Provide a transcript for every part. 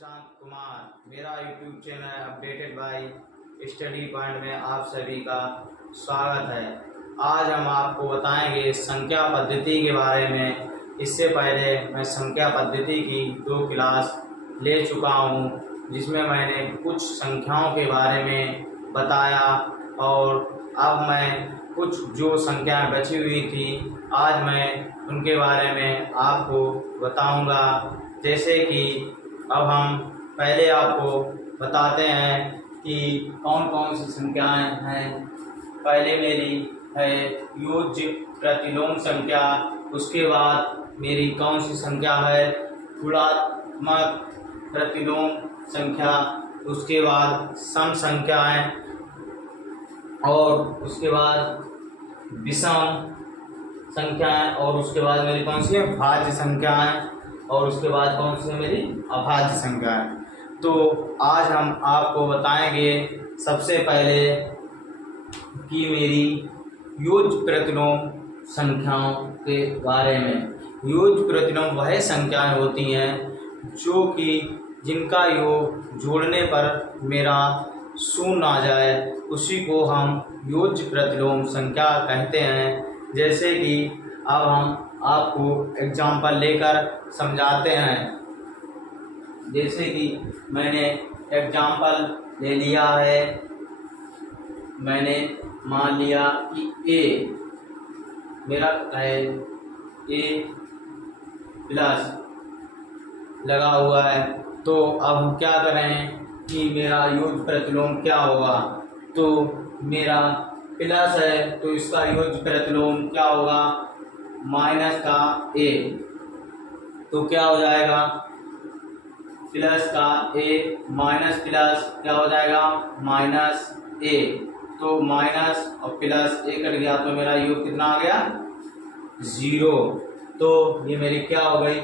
प्रशांत कुमार। मेरा YouTube channel updated bye study point में आप सभी का स्वागत है। आज हम आपको बताएंगे संख्या पद्धति के बारे में। इससे पहले मैं संख्या पद्धति की 2 क्लास ले चुका हूं, जिसमें मैंने कुछ संख्याओं के बारे में बताया और अब मैं कुछ जो संख्याएं बची हुई थी आज मैं उनके बारे में आपको बताऊंगा। जैसे कि अब हम पहले आपको बताते हैं कि कौन कौन सी संख्याएं हैं। पहले मेरी है योज्य प्रतिलोम संख्या, उसके बाद मेरी कौन सी संख्या है गुणात्मक प्रतिलोम संख्या, उसके बाद सम संख्याएं और उसके बाद विषम संख्याएं और उसके बाद मेरी कौन सी है भाज्य संख्याएं और उसके बाद कौन सी है मेरी अभाज्य संख्याएं। तो आज हम आपको बताएंगे सबसे पहले कि मेरी योज्य प्रतिलोम संख्याओं के बारे में। योज्य प्रतिलोम वह संख्याएं होती हैं जो कि जिनका योग जोड़ने पर मेरा शून्य आ जाए, उसी को हम योज्य प्रतिलोम संख्या कहते हैं। जैसे कि अब हम आपको एग्जाम्पल लेकर समझाते हैं। जैसे कि मैंने एग्जाम्पल ले लिया है, मैंने मान लिया कि ए मेरा है ए प्लस लगा हुआ है। तो अब हम क्या करें कि मेरा योज्य प्रतिलोम क्या होगा। तो मेरा प्लस है तो इसका योज्य प्रतिलोम क्या होगा माइनस का ए। तो क्या हो जाएगा प्लस का ए माइनस प्लस क्या हो जाएगा माइनस ए। तो माइनस और प्लस ए कट गया तो मेरा योग कितना आ गया 0। तो ये मेरी क्या हो गई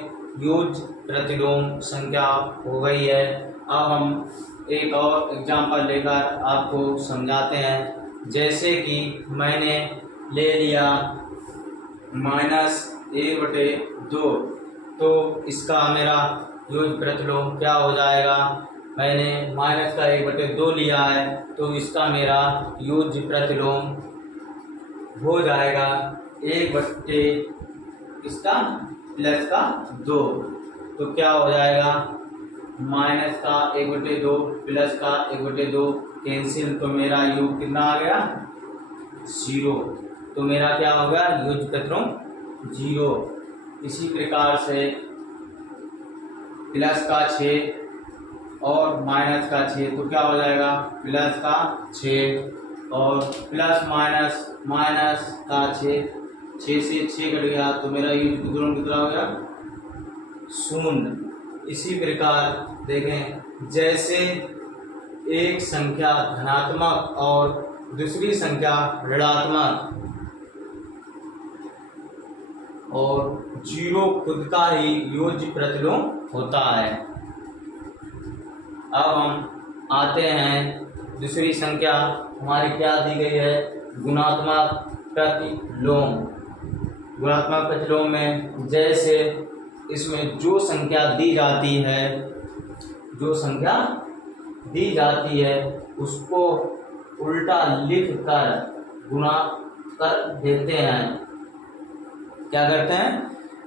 योज्य प्रतिलोम संख्या हो गई है। अब हम एक और एग्जाम्पल लेकर आपको समझाते हैं। जैसे कि मैंने ले लिया -a/2, तो इसका मेरा योज्य प्रतिलोम क्या हो जाएगा। मैंने माइनस का 1/2 लिया है तो इसका मेरा योज्य प्रतिलोम हो जाएगा 1/, इसका प्लस का 2। तो क्या हो जाएगा माइनस का 1/2 प्लस का 1/2 कैंसिल, तो मेरा योग कितना आ गया 0। तो मेरा क्या हो गया योज्य प्रतिलोम 0। इसी प्रकार से प्लस का 6 और माइनस का 6, तो क्या हो जाएगा प्लस का 6 और प्लस माइनस माइनस का 6 से 6 कट गया तो मेरा योज्य प्रतिलोम कितना हो गया 0। इसी प्रकार देखें, जैसे एक संख्या धनात्मक और दूसरी संख्या ऋणात्मक और 0 खुद का ही योज्य प्रतिलोम होता है। अब हम आते हैं दूसरी संख्या हमारी क्या दी गई है गुणात्मक प्रतिलोम। गुणात्मक प्रतिलोम में जैसे इसमें जो संख्या दी जाती है उसको उल्टा लिख कर गुणा कर देते हैं। क्या करते हैं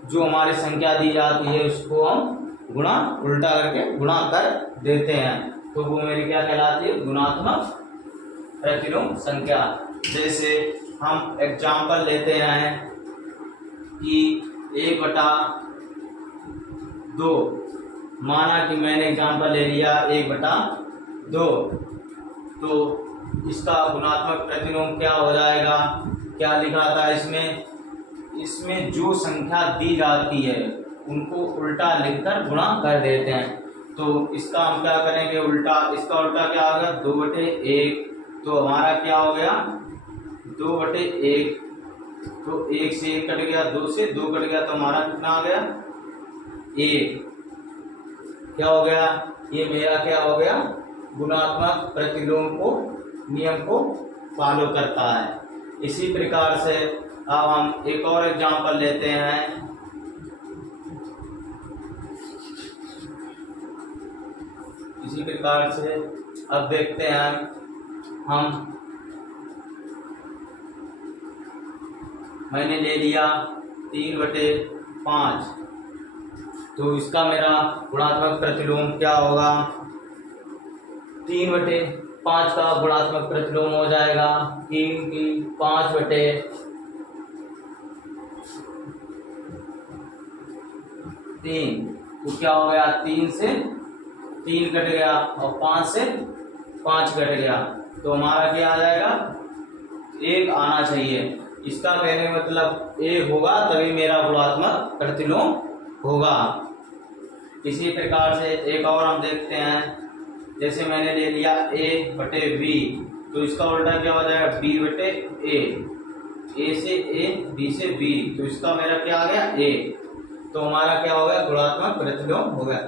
जो हमारी संख्या दी जाती है उसको हम उल्टा करके गुणा कर देते हैं, तो वो मेरी क्या कहलाती है गुणात्मक प्रतिलोम संख्या। जैसे हम एग्जाम्पल लेते हैं कि 1/2, माना कि मैंने एग्जाम्पल ले लिया 1/2, तो इसका गुणात्मक प्रतिलोम क्या हो जाएगा। क्या लिखा था इसमें जो संख्या दी जाती है उनको उल्टा लिखकर गुणा कर देते हैं। तो इसका हम क्या करेंगे उल्टा, इसका उल्टा क्या हो गया 2/1। तो हमारा क्या हो गया 2/1। तो 1 से 1 कट गया, 2 से 2 कट गया तो हमारा कितना आ गया 1। क्या हो गया ये मेरा क्या हो गया गुणात्मक प्रतिलोम को नियम को फॉलो करता है। इसी प्रकार से अब हम एक और एग्जांपल लेते हैं। इसी प्रकार से अब देखते हैं हम, मैंने ले लिया 3/5, तो इसका मेरा गुणात्मक प्रतिलोम क्या होगा? 3/5 का गुणात्मक प्रतिलोम हो जाएगा 3 की 5/3, तो क्या हो गया? 3 से 3 कट गया और 5 से 5 कट गया, तो हमारा क्या आ जाएगा? 1 आना चाहिए। इसका कहने का मतलब 1 होगा तभी मेरा गुणात्मक प्रतिलोम होगा। इसी प्रकार से एक और हम देखते हैं, जैसे मैंने ले लिया A/B, तो इसका उल्टा क्या हो जाएगा? B/A, A से A, B से B, तो इसका मेरा क्या आ गया? A, तो हमारा क्या हो गया? गुणात्मक प्रतिलोम हो गया।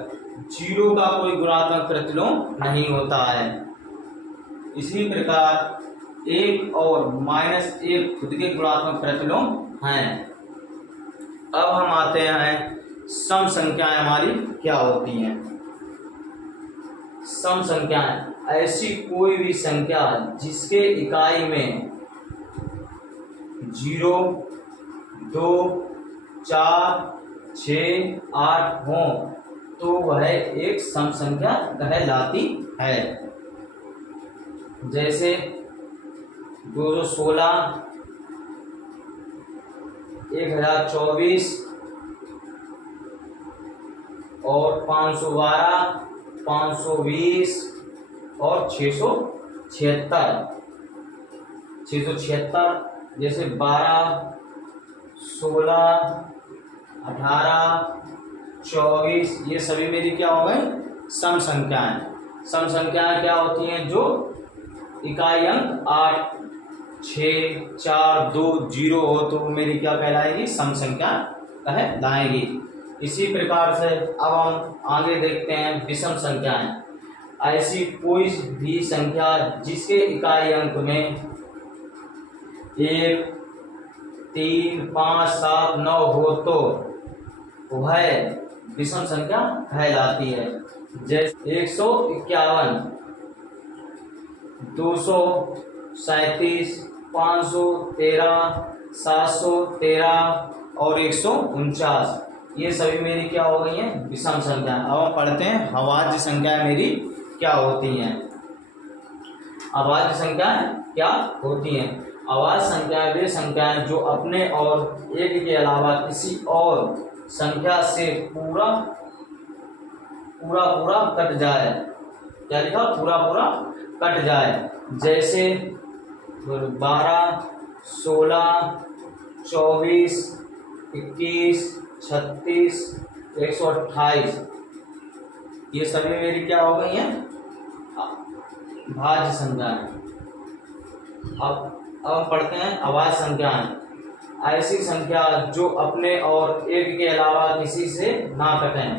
0 का कोई गुणात्मक प्रतिलोम नहीं होता है। इसी प्रकार 1 और -1 खुद के गुणात्मक प्रतिलोम हैं। अब हम आते हैं सम संख्याएं हमारी क्या होती हैं। सम संख्याएं ऐसी कोई भी संख्या जिसके इकाई में 0, 2, 4, 6, 8 हो तो वह एक सम संख्या कहलाती है। जैसे 216, 1024 और 512, 520 और 676। 676 जैसे 12, 16, 18, 24, ये सभी मेरी क्या हो गई? सम संख्याएं। सम संख्याएं क्या होती हैं? जो इकाई अंक 8, 6, 4, 2, 0 हो तो मेरी क्या कहलाएगी? सम संख्या कहलाएगी। इसी प्रकार से अब हम आगे देखते हैं विषम संख्याएं। ऐसी कोई भी संख्या जिसके इकाई अंक में 1, 3, 5, 7, 9 हो तो वह विषम संख्या कहलाती है। जैसे 151, 237, 513, 713 और 149, ये सभी मेरी क्या हो गई हैं? विषम संख्या। अब हम पढ़ते हैं अभाज्य संख्याएं मेरी क्या होती हैं। अभाज्य संख्याएं क्या होती हैं? अभाज्य संख्याएं वे संख्याएं जो अपने और एक के अलावा किसी और संख्या से पूरा कट जाए। क्या लिखा? पूरा कट जाए। जैसे 12, 16, 24, 21, 36, 128, ये सभी मेरी क्या हो गई हैं? भाज्य संख्याएं। अब हम पढ़ते हैं अभाज्य संख्याएं। ऐसी संख्या जो अपने और एक के अलावा किसी से ना कटें।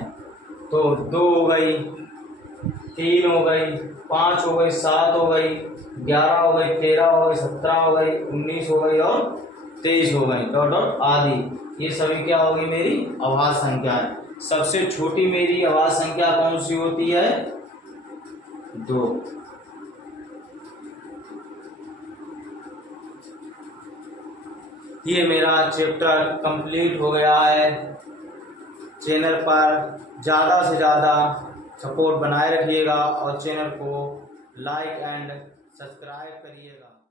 तो 2 हो गई, 3 हो गई, 5 हो गई, 7 हो गई, 11 हो गई, 13 हो गई, 17 हो गई, 19 हो गई और 23 हो गई, डॉट आदि। ये सभी क्या होगी? मेरी अभाज्य संख्या है। सबसे छोटी मेरी अभाज्य संख्या कौन सी होती है? 2। ये मेरा चैप्टर कंप्लीट हो गया है। चैनल पर ज़्यादा से ज़्यादा सपोर्ट बनाए रखिएगा और चैनल को लाइक एंड सब्सक्राइब करिएगा।